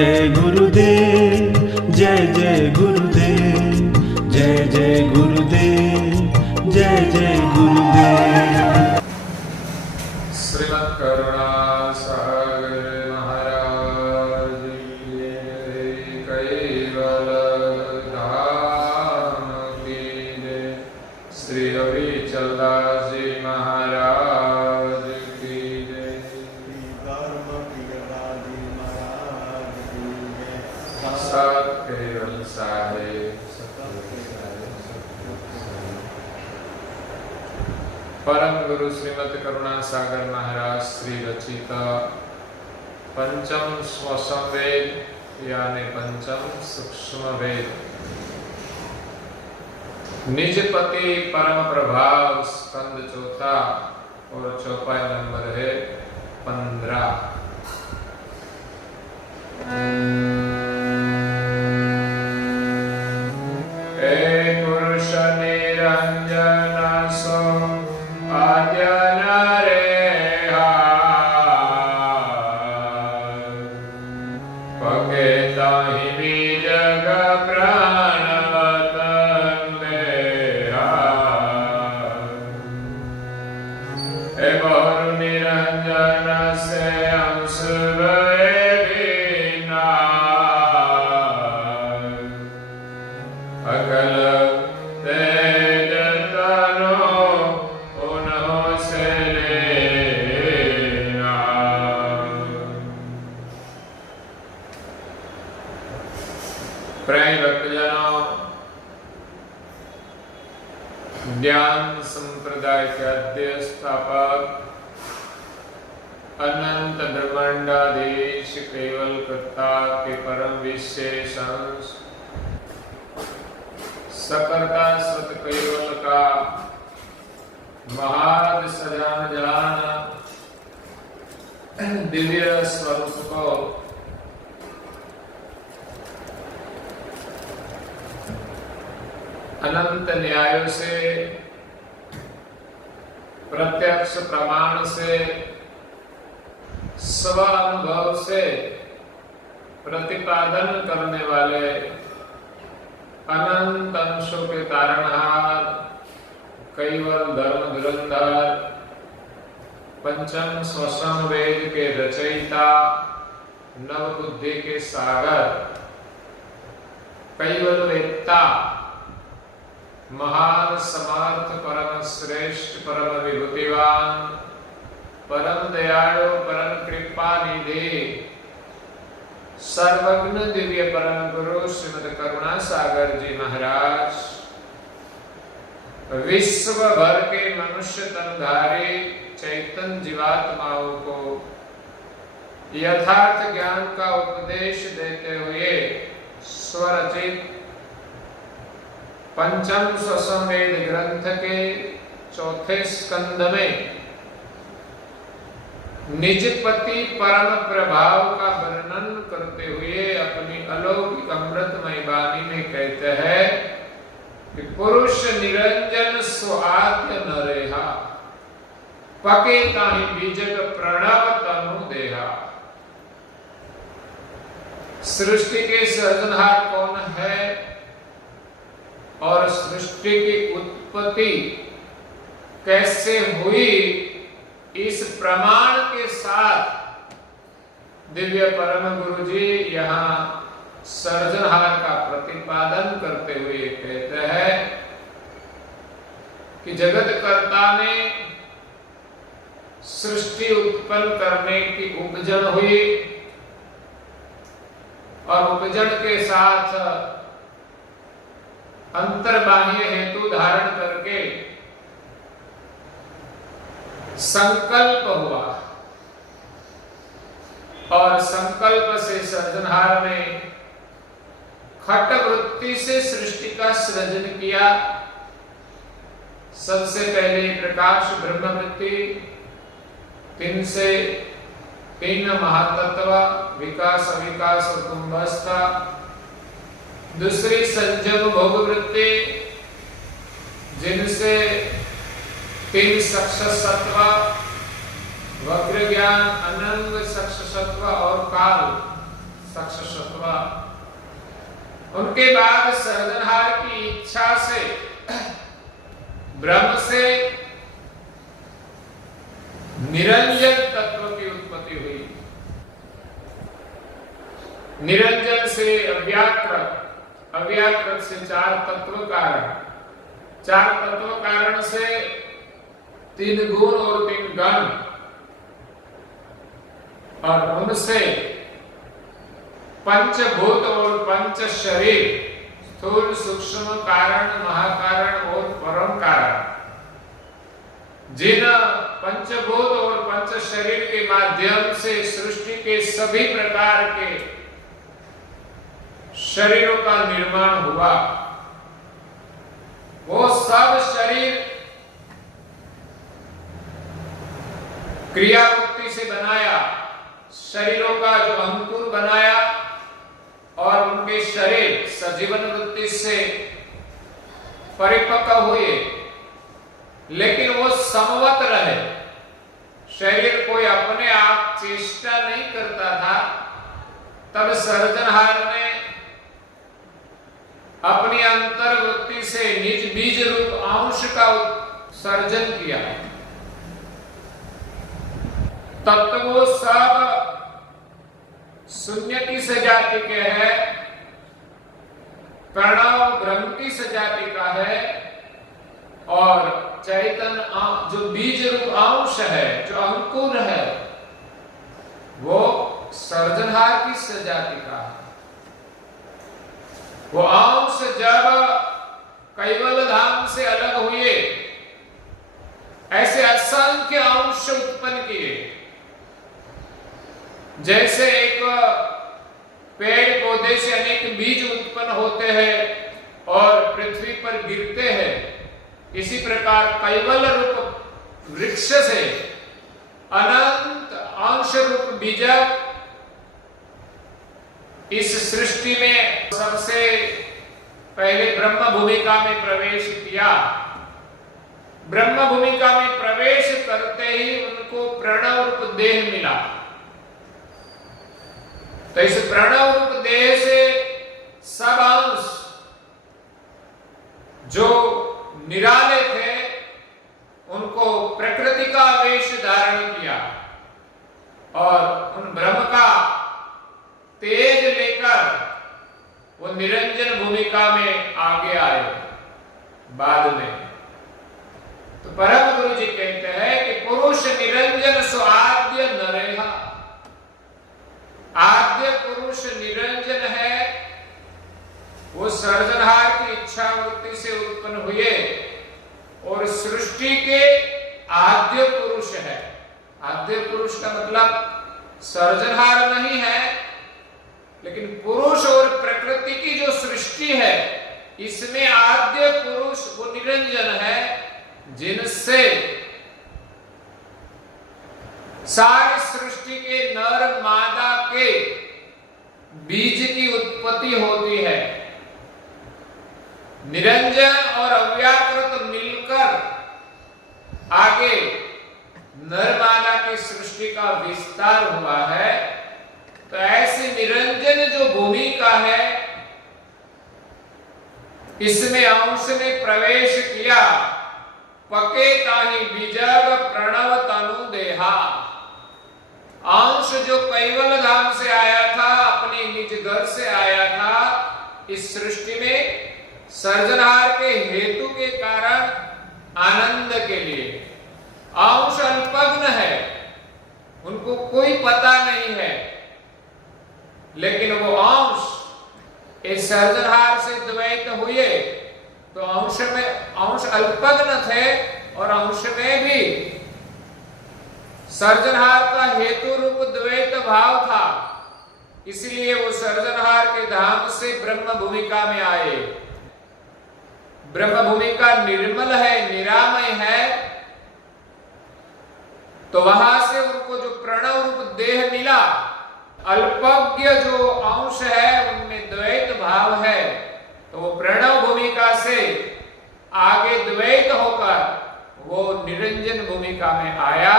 जय गुरुदेव, जय जय गुरुदेव, जय जय गुरुदेव, जय जय गुरुदेव। श्रीमद् करुणा सागर महाराज कैवल धाम की जय। श्री अविचल दास जी महाराज की जय। सत केवल साहेब परम गुरु श्रीमद् करुणा सागर महाराज श्री रचित पंचम स्वसंवेद यानी पंचम सूक्ष्म वेद निजपति परम प्रभाव स्कंद चौथा और चौपाई नंबर है 15। पुरुष निरंजन सो आद्यन रे पगे ताहि बीजग प्राणवत बहु निरंजन से अंश बिना अकल तेज तनो उन्हों से लेना। प्रेम भक्तजनों, ज्ञान संप्रदाय के अध्यक्ष स्थापक अनंत ब्रह्मांडाधीश केवल कर्ता के परम विशेष अंश सकर्ता सत केवल का महान सजान जान दिव्य स्वरूप को अनंत न्यायों से प्रत्यक्ष प्रमाण से स्व अनुभव से प्रतिपादन करने वाले अनंत अंशों के तारणहार कैवल धर्म धुरंधर पंचम स्वसम वेद के रचयिता नव बुद्धि के सागर कैवल वेत्ता महान समर्थ परम श्रेष्ठ परम विभूतिवान परम दयालु परम कृपा निधि सर्वज्ञ दिव्य परम गुरु श्रीमद् करुणा सागर जी महाराज विश्व भर के मनुष्य तनधारी चैतन्य जीवात्माओं को यथार्थ ज्ञान का उपदेश देते हुए स्वरचित पंचम स्वसंवेद ग्रंथ के चौथे स्कंद में निजपति परम प्रभाव का वर्णन करते हुए अपनी अलौकिक अमृतमय वाणी में कहते हैं कि पुरुष निरंजन स्वाद्य नरेहा पके ताहि बीजक प्रणव तनु देहा। सृष्टि के सृजनहार कौन है और सृष्टि की उत्पत्ति कैसे हुई, इस प्रमाण के साथ दिव्य परम गुरु जी यहाँ सर्जनहार का प्रतिपादन करते हुए कहते हैं कि जगत कर्ता ने सृष्टि उत्पन्न करने की उपजन हुई और उपजन के साथ अंतर्बाह्य हेतु धारण करके संकल्प हुआ और संकल्प से सृजनहार ने खट वृत्ति से सृष्टि का सृजन किया। सबसे पहले प्रकाश ब्रह्म वृत्ति, तीन से तीन महातत्व विकास अविकास और कुंभस्था, दूसरी संजम भोग वृत्ति जिनसे तीन सत्व वक्र ज्ञान अनंग सत्व और काल सक्ससत्व। उनके बाद सर्जनहार की इच्छा से ब्रह्म से निरंजन तत्व की उत्पत्ति हुई। निरंजन से अव्याकृत, अव्याकृत से चार तत्व कारण, चार तत्व कारण से तीन गुण और तीन गण, और उनसे पंचभूत और पंच शरीर, स्थूल सूक्ष्म कारण, महाकारण और परम कारण। जिन पंचभूत और पंच शरीर के माध्यम से सृष्टि के सभी प्रकार के शरीरों का निर्माण हुआ, वो सब शरीर क्रियावृत्ति से बनाया, शरीरों का जो अंकुर बनाया, और उनके शरीर सजीवन वृत्ति से परिपक्व हुए, लेकिन वो समवत रहे। शरीर कोई अपने आप चेष्टा नहीं करता था। तब सर्जनहार ने अपनी अंतर्वृत्ति से निज बीज रूप अंश का सर्जन किया। तत्व सब शून्य की सजाति के है, प्रणव ब्रह्म की सजाति का है, और चैतन्य जो बीज रूप अंश है, जो अंकुर है, वो सर्जनहार की सजाति का है। वो अंश जब कैवल धाम से अलग हुए, ऐसे असंख्य अंश उत्पन्न किए। जैसे एक पेड़ पौधे से अनेक बीज उत्पन्न होते हैं और पृथ्वी पर गिरते हैं, इसी प्रकार कैवल रूप वृक्ष से अनंत अंश रूप बीज इस सृष्टि में सबसे पहले ब्रह्म भूमिका में प्रवेश किया। ब्रह्म भूमिका में प्रवेश करते ही उनको प्रणव रूप देह मिला। तो इस प्रणव रूप देह से सब अंश जो निराले थे, उनको प्रकृति का वेश धारण किया, और उन ब्रह्म का तेज लेकर वो निरंजन भूमिका में आगे आए बाद में। तो परम गुरु जी कहते हैं कि पुरुष निरंजन सो आद्य नरेहा। आद्य पुरुष निरंजन है, वो सर्जनहार की इच्छा वृत्ति से उत्पन्न हुए और सृष्टि के आद्य पुरुष है। आद्य पुरुष का मतलब सर्जनहार नहीं है, लेकिन पुरुष और प्रकृति की जो सृष्टि है, इसमें आद्य पुरुष वो निरंजन है, जिनसे सारी सृष्टि के नर मादा के बीज की उत्पत्ति होती है। निरंजन और अव्याकृत मिलकर आगे नर मादा की सृष्टि का विस्तार हुआ है। तो ऐसी निरंजन जो भूमिका है, इसमें अंश ने प्रवेश किया। पके ताहि बीजग प्रणव तनु देहा। अंश जो कैवल धाम से आया था, अपने निज घर से आया था, इस सृष्टि में सर्जनहार के हेतु के कारण आनंद के लिए। अंश अल्पज्ञ है, उनको कोई पता नहीं है, लेकिन वो अंश इस सर्जनहार से द्वैत हुए, तो अंश में अंश अल्पज्ञ थे और अंश में भी सर्जनहार का हेतु रूप द्वैत भाव था। इसलिए वो सर्जनहार के धाम से ब्रह्म भूमिका में आए। ब्रह्म भूमिका निर्मल है, निरामय है, तो वहां से उनको जो प्रणव रूप देह मिला, अल्पज्ञ जो अंश है उनमें द्वैत भाव है, तो वो प्रणव भूमिका से आगे द्वैत होकर वो निरंजन भूमिका में आया।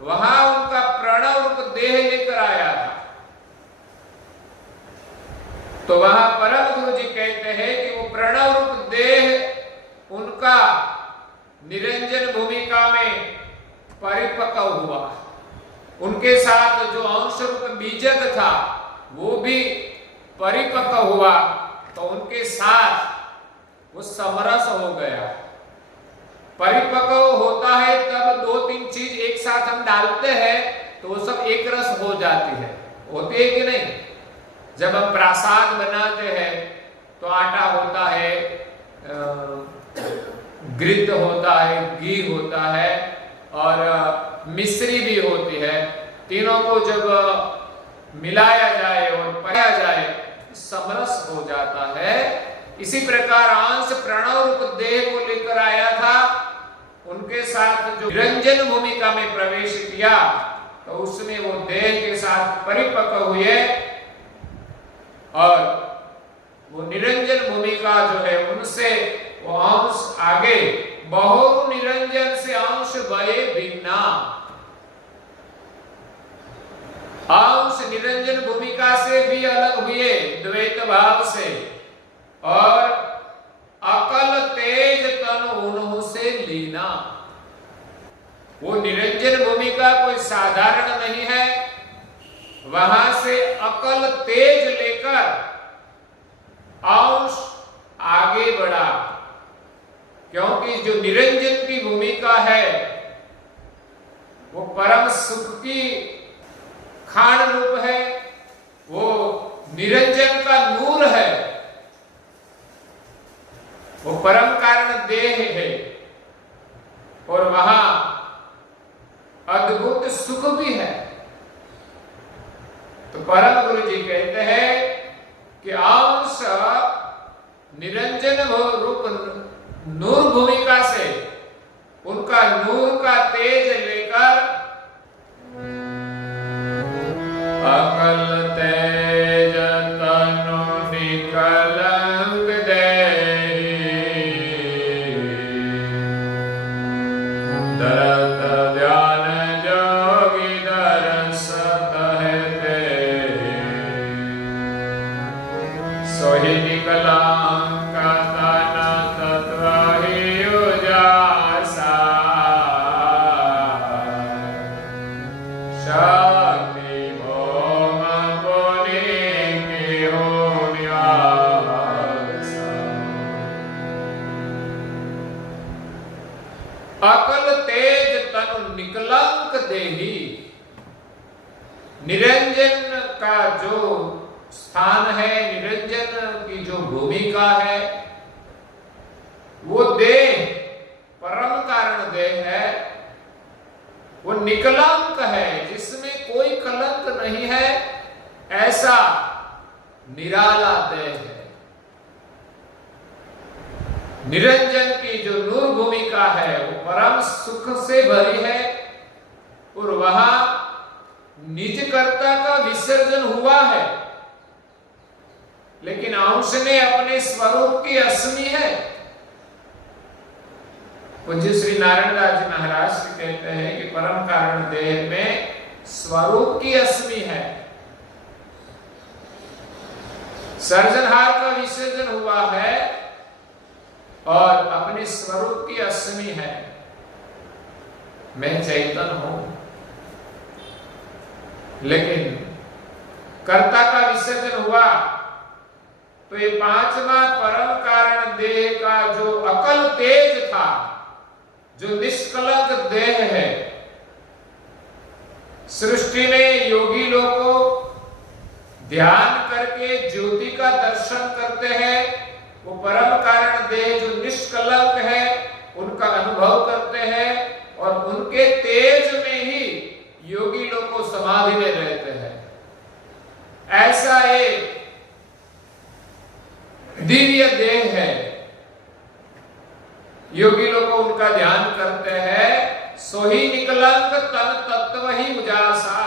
वहां उनका प्रणव रूप देह लेकर आया था। प्रणव रूप देह उनका निरंजन भूमिका में परिपक्व हुआ। उनके साथ जो अंश रूप बीजक था वो भी परिपक्व हुआ, तो उनके साथ वो समरस हो गया। परिपक्व होता है तब दो तीन चीज एक साथ हम डालते हैं तो वो सब एक रस हो जाती है, होती है कि नहीं? जब हम प्रसाद बनाते हैं तो आटा होता है, घृत होता है, घी होता है और मिश्री भी होती है। तीनों को जब मिलाया जाए और पकाया जाए समरस हो जाता है। इसी प्रकार अंश प्रणव रूप देह को लेकर आया था, उनके साथ जो निरंजन भूमिका में प्रवेश किया तो उसमें वो देह के साथ परिपक्व हुए और वो निरंजन भूमिका जो है उनसे वो अंश आगे बहु निरंजन से अंश भये भिन्ना, अंश निरंजन भूमिका से भी अलग हुए द्वैत भाव से, और अकल तेज तन उन्हों से लीना। वो निरंजन भूमिका कोई साधारण नहीं है, वहां से अकल तेज लेकर अंश आगे बढ़ा, क्योंकि जो निरंजन की भूमिका है वो परम सुख की खान रूप है, वो निरंजन का नूर है, वो परम कारण देह है और वहां अद्भुत सुख भी है। तो परम गुरु जी कहते हैं कि अंश निरंजन रूप नूर भूमिका से उनका नूर का तेज लेकर अकल तेज तनु निकलंग देहि दरत ध्यान जोगी दरस कहते सोहि निकलंग तन तत्व ही उजासा शक्ति भोग पुनि की हो निवासा। अकल तेज तनु निकलंक देही, निरंजन का जो स्थान है, निरंजन की जो भूमिका है, वो देह परम कारण देह है, वो निकलंक है, जिसमें कोई कलंक नहीं है, ऐसा निराला देह है। निरंजन की जो नूर भूमिका है वो परम सुख से भरी है और वहां निज कर्ता का विसर्जन हुआ है, लेकिन अंश ने अपने स्वरूप की अस्मि है। पूज्य श्री नारायण दास जी महाराज कहते हैं कि परम कारण देह में स्वरूप की अस्मि है, सर्जनहार का विसर्जन हुआ है और अपने स्वरूप की अस्मि है। मैं चैतन हूं, लेकिन कर्ता का विसर्जन हुआ तो ये पांचवा परम कारण देह का जो अकल तेज था, जो निष्कलंक देह है, सृष्टि में योगी लोग को ध्यान करके ज्योति का दर्शन करते हैं, वो परम कारण देह जो निष्कलंक है उनका अनुभव करते हैं और उनके तेज में ही योगी लोग को समाधि में रहते हैं। ऐसा एक दिव्य देह है, योगी लोग उनका ध्यान करते हैं। सोही निकलंक तन तत्व ही उजासा,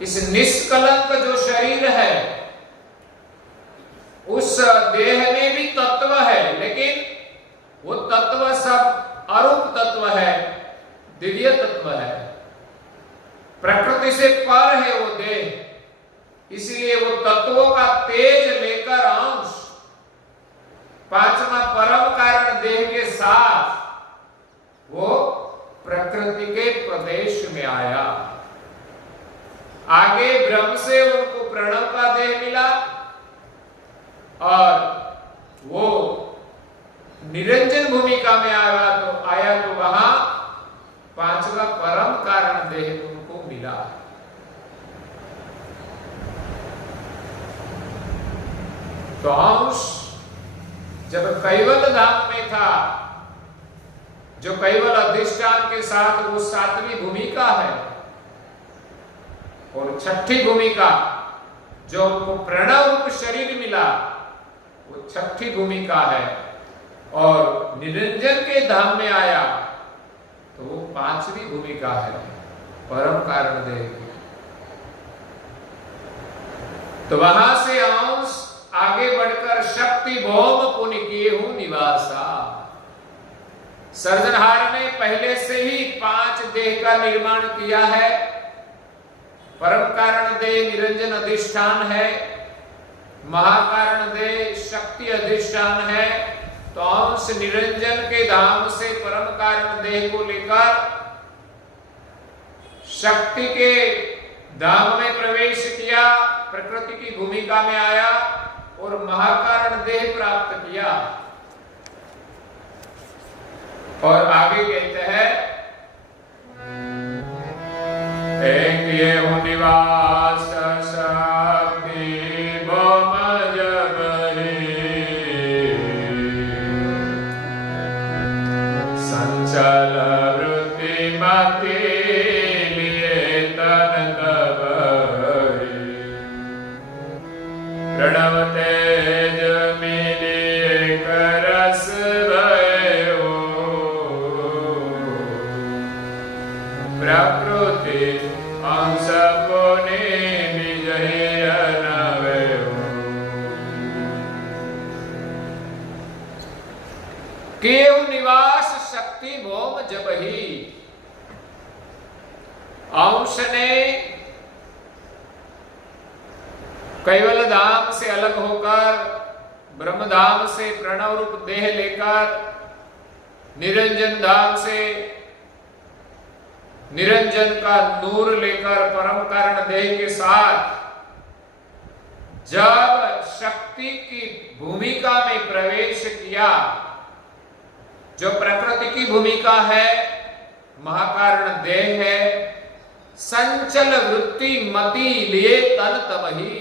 इस निष्कलंक जो शरीर है उस देह में भी तत्व है, लेकिन वो तत्व सब अरूप तत्व है, दिव्य तत्व है, प्रकृति से पर है वो देह, इसलिए वो तत्वों का तेज लेकर अंश और वो निरंजन भूमिका में आया तो वहां पांचवा परम कारण देह उनको मिला। तो अंश जब कैवल धाम में था, जो कैवल अधिष्ठान के साथ वो सातवीं भूमिका है, और छठी भूमिका जो उनको प्रणव रूप शरीर मिला वो छठी भूमिका है, और निरंजन के धाम में आया तो वो पांचवी भूमिका है, परम कारण देह की। तो वहां से अंश आगे बढ़कर शक्ति भौम पुण्य किए हूं निवासा। सर्जनहार ने पहले से ही 5 देह का निर्माण किया है। परम कारण देह निरंजन अधिष्ठान है, महाकारण देह शक्ति अधिष्ठान है। तो अंश निरंजन के धाम से परम कारण देह को लेकर शक्ति के धाम में प्रवेश किया, प्रकृति की भूमिका में आया और महाकारण देह प्राप्त किया। और आगे कहते हैं एक ये निवास शक्ति भौम जब संचल वृत्ति मति लिए तन तब प्रणव तेज मिलिए करस भयो प्रकृति अंश पुनि विजय नवयो। केव निवास शक्ति भौम जब ही अंश ने कैवल धाम से अलग होकर ब्रह्म धाम से प्रणव रूप देह लेकर निरंजन धाम से निरंजन का नूर लेकर परम कारण देह के साथ जब शक्ति की भूमिका में प्रवेश किया, जो प्रकृति की भूमिका है, महाकारण देह है, संचल वृत्ति मति लिए तन तबही,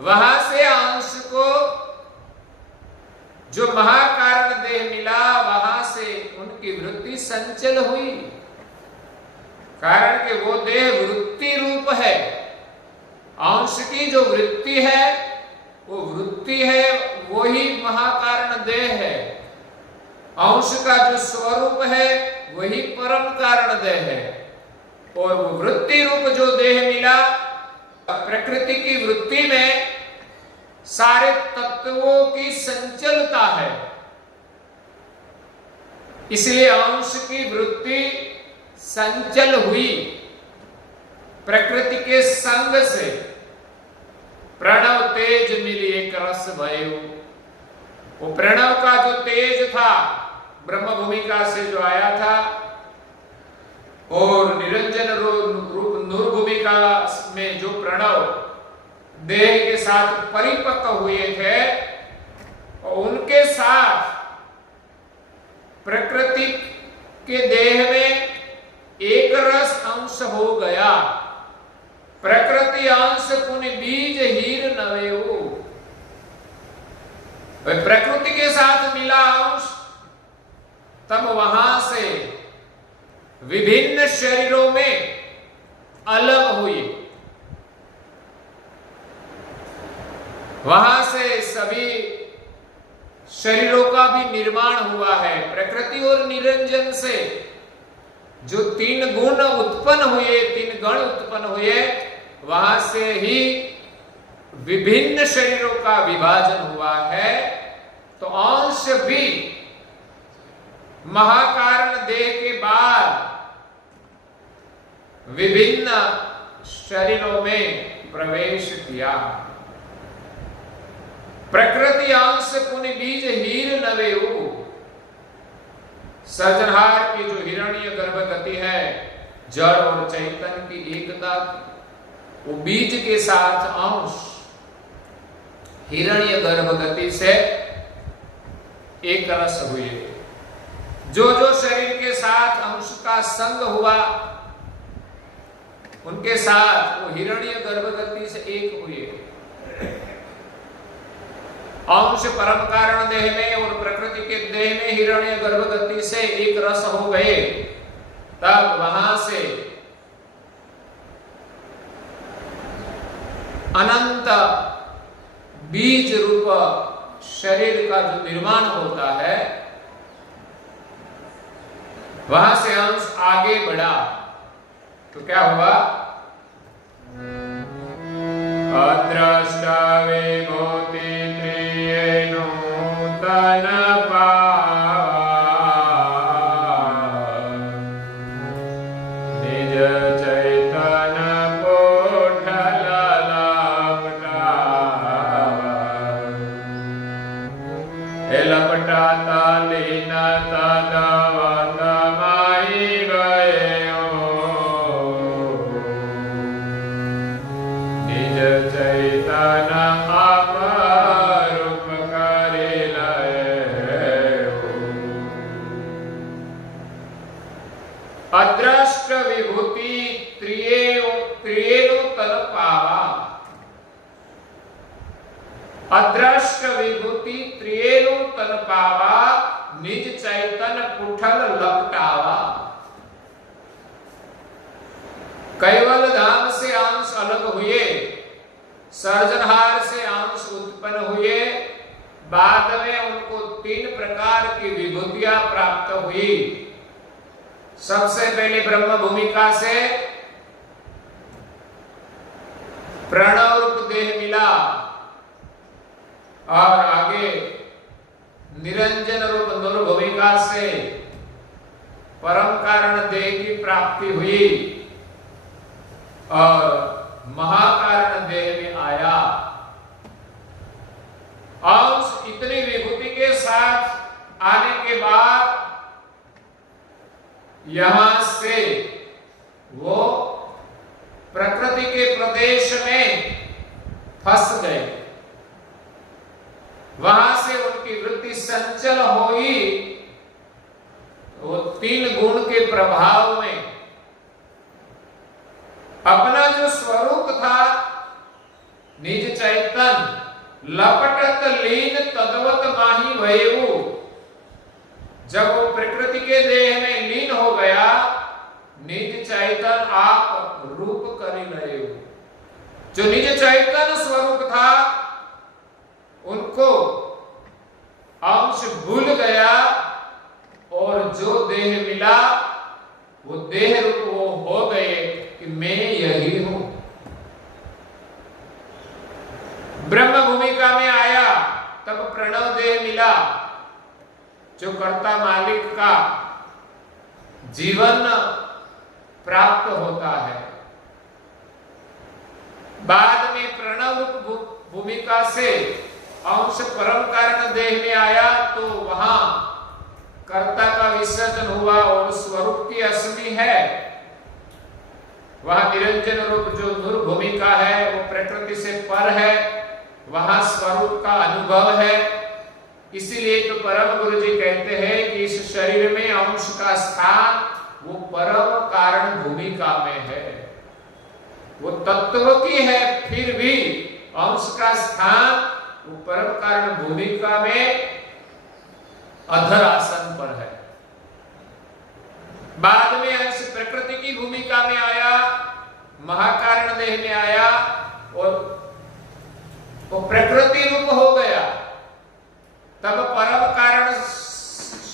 वहां से अंश को जो महाकारण देह मिला, वहां से उनकी वृत्ति संचल हुई। कारण कि वो देह वृत्ति रूप है। अंश की जो वृत्ति है वो वृत्ति है, वही महाकारण देह है। अंश का जो स्वरूप है वही परम कारण देह है। और वो वृत्ति रूप जो देह मिला, प्रकृति की वृत्ति में सारे तत्वों की संचलता है, इसलिए अंश की वृत्ति संचल हुई। प्रकृति के संग से प्रणव तेज मिली एक रस भयो। वो प्रणव का जो तेज था ब्रह्म भूमिका से जो आया था, और निरंजन रूप नूर भूमिका में जो प्रणव देह के साथ परिपक्व हुए थे, और उनके साथ प्रकृति के देह में एक रस अंश हो गया। प्रकृति अंश पुण्य बीज हीर नवेऊ। प्रकृति के साथ मिला अंश, तब वहां से विभिन्न शरीरों में अलग हुए। वहां से सभी शरीरों का भी निर्माण हुआ है। प्रकृति और निरंजन से जो 3 गुण उत्पन्न हुए, 3 गण उत्पन्न हुए, वहां से ही विभिन्न शरीरों का विभाजन हुआ है। तो अंश भी महाकारण देह के बाद विभिन्न शरीरों में प्रवेश किया। प्रकृति अंश पुण्य बीज हीर नवेऊ। सर्जनहार की जो हिरण्य गर्भ गति है, जड़ और चैतन्य की एकता, वो बीज के साथ अंश हिरण्य गर्भ गति से एक रस हुए। जो जो शरीर के साथ अंश का संग हुआ उनके साथ वो हिरण्य गर्भ गति से एक हुए। अंश परम कारण देह में और प्रकृति के देह में हिरण्य गर्भ गति से एक रस हो गए, तब वहां से अनंत बीज रूप शरीर का जो निर्माण होता है, वहां से अंश आगे बढ़ा तो क्या हुआ? अद्रष्टा विभूति नूतन निज चैतन पोठल लपटाता लीना तदवत माई गए निज चैतन अपरूप करे लय। अदृष्ट विभूति त्रियेनु तन पावा। अदृष्ट विभूति त्रियेनु तन पावा निज चैतन पुठल लपटावा। कैवल धाम से अंश अलग हुए, सर्जनहार से अंश उत्पन्न हुए, बाद में उनको 3 प्रकार की विभूतियां प्राप्त हुई। सबसे पहले ब्रह्म भूमिका से प्रणव रूप देह मिला और आगे निरंजन रूप नूर भूमिका से परम कारण देह की प्राप्ति हुई और महाकारण देह में आया। अंश इतनी विभूति के साथ आने के बाद यहां से वो प्रकृति के प्रदेश में फंस गए। वहां से उनकी वृत्ति संचल हुई, वो 3 गुण के प्रभाव में अपना जो स्वरूप था निज चैतन लपटत लीन तद्वत माही भयऊ। जब वो प्रकृति के देह में लीन हो गया, निज चैतन आप रूप करी रहे हो। जो निज चैतन स्वरूप था उनको अंश भूल गया और जो देह मिला वो देह रूप वो हो गए कि मैं यही हूं। ब्रह्म भूमिका में आया तब प्रणव देह मिला, जो कर्ता मालिक का जीवन प्राप्त होता है। बाद में प्रणव रूप भूमिका से अंश परम कारण देह में आया तो वहां कर्ता का विसर्जन हुआ और स्वरूप की असमी है। वहां निरंजन रूप जो नूर भूमिका है वो प्रकृति से पर है, वहां स्वरूप का अनुभव है। इसीलिए तो परम गुरु जी कहते हैं कि इस शरीर में अंश का स्थान वो परम कारण भूमिका में है, वो तत्व की है, फिर भी अंश का स्थान वो परम कारण भूमिका में अधर आसन पर है। बाद में अंश प्रकृति की भूमिका में आया, महाकारण देह में आया और वो प्रकृति रूप हो गया। तब परम कारण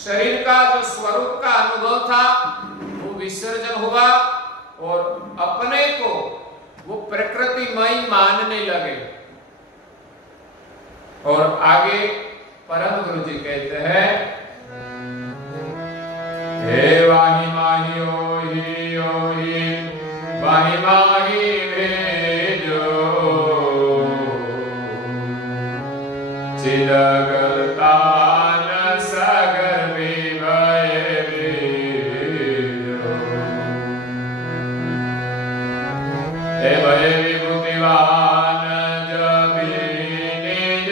शरीर का जो स्वरूप का अनुभव था वो विसर्जन हुआ और अपने को वो प्रकृतिमय मानने लगे। और आगे परम गुरु जी कहते हैं, हे वाही माही ओही वाही माही भेजो चिदगलता न सागर विभय भेजो। हे भय विभूतिवान जब निज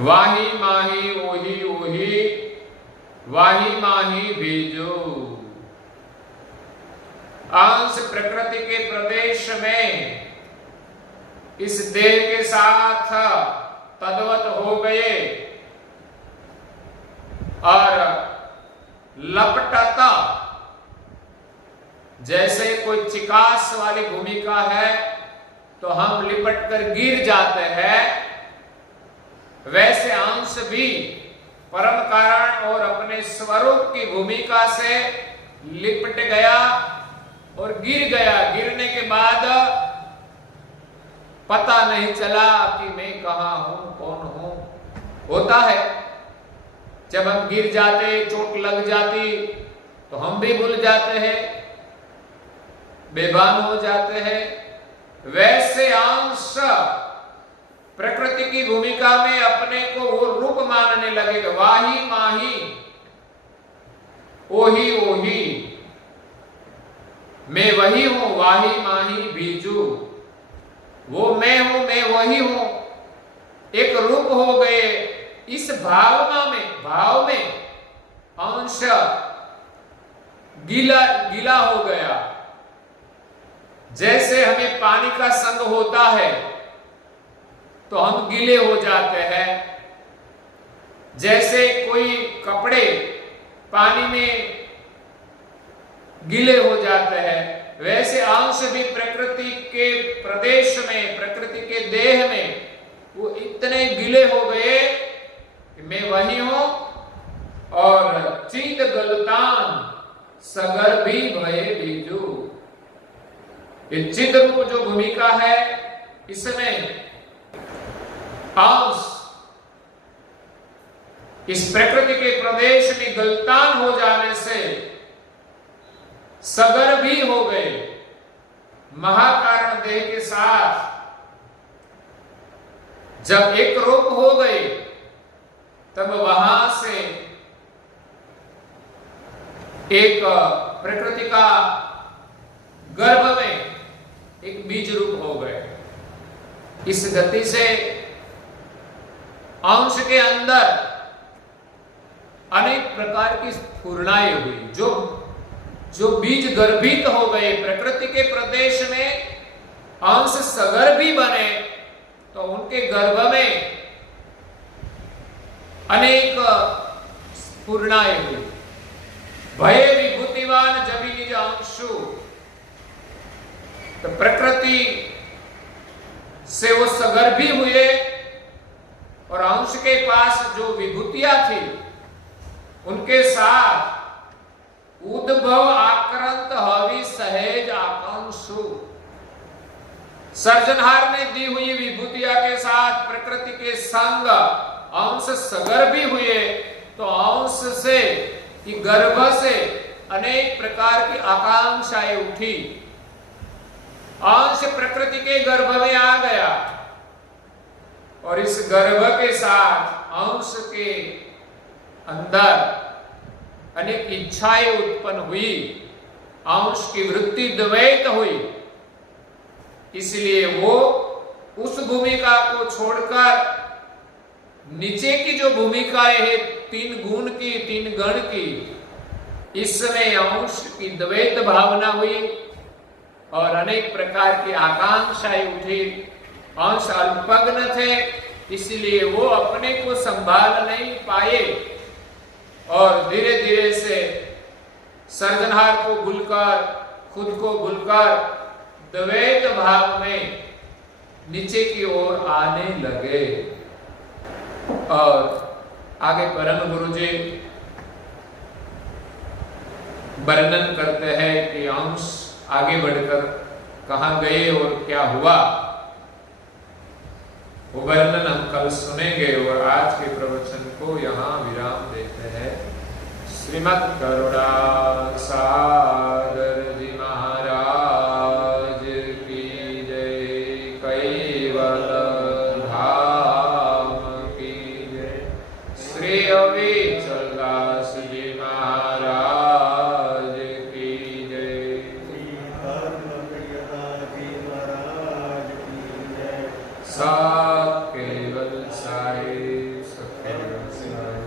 वाही माही ओही ओही वाही माही बीजू। अंश प्रकृति के प्रदेश में इस देह के साथ तद्वत हो गए और लपटता जैसे कोई चिकास वाली भूमिका है तो हम लिपट कर गिर जाते हैं, वैसे अंश भी परम कारण और अपने स्वरूप की भूमिका से लिपट गया और गिर गया। गिरने के बाद पता नहीं चला कि मैं कहां हूं, कौन हूं। होता है जब हम गिर जाते, चोट लग जाती तो हम भी भूल जाते हैं, बेभान हो जाते हैं। वैसे अंश प्रकृति की भूमिका में अपने को वो रूप मानने लगेगा। वाही माही ओही ओही, मैं वही हूं, वाही माही बीजू। वो मैं हूं, मैं वही हूं, एक रूप हो गए। इस भाव में अंश गीला हो गया। जैसे हमें पानी का संग होता है तो हम गीले हो जाते हैं। जैसे कोई कपड़े पानी में गीले हो जाते हैं, वैसे अंश भी प्रकृति के प्रदेश में, प्रकृति के देह में वो इतने गीले हो गए कि मैं वही हूं और चित गलतान सगर भी भये बीजू। ये चित रूप जो भूमिका है, इसमें अंश इस प्रकृति के प्रदेश में गलतान हो जाने से सगर भी हो गए। महाकारण देह के साथ जब एक रूप हो गए तब वहां से एक प्रकृति का गर्भ में एक बीज रूप हो गए। इस गति से अंश के अंदर अनेक प्रकार की स्फुरणाएं हुई। जो बीज गर्भित हो गए प्रकृति के प्रदेश में, अंश सगर भी बने तो उनके गर्भ में अनेक स्फुरणाएं हुई। भय विभूतिवान जबी निज अंशु, तो प्रकृति से वो सगर भी हुए और अंश के पास जो विभूतियां थी उनके साथ उद्भव आक्रांत हवि सहज आकांक्षु। सर्जनहार ने दी हुई विभूतिया के साथ प्रकृति के संग अंश सगर भी हुए तो अंश से कि गर्भ से अनेक प्रकार की आकांक्षाएं उठी। अंश प्रकृति के गर्भ में आ गया और इस गर्भ के साथ अंश के अंदर अनेक इच्छाएं उत्पन्न हुई, अंश की वृत्ति द्वैत हुई। इसलिए वो उस भूमिका को छोड़कर नीचे की जो भूमिकाएं है, 3 गुण की, 3 गण की, इसमें अंश की द्वैत भावना हुई और अनेक प्रकार की आकांक्षाएं उठी। अंश अल्पज्ञ थे, इसलिए वो अपने को संभाल नहीं पाए और धीरे धीरे से सर्जनहार को भूलकर, खुद को भूलकर द्वैत भाव में नीचे की ओर आने लगे। और आगे परम गुरु जी वर्णन करते हैं कि अंश आगे बढ़कर कहां गए और क्या हुआ। वो वर्णन हम कल सुनेंगे और आज के प्रवचन को यहाँ विराम देते हैं। श्रीमद् करुणा सागर जी महाराज की जय, कैवल धाम की जय, श्री अविचल दास जी महाराज की जय, सा केवल साई जय नमः शिवाय।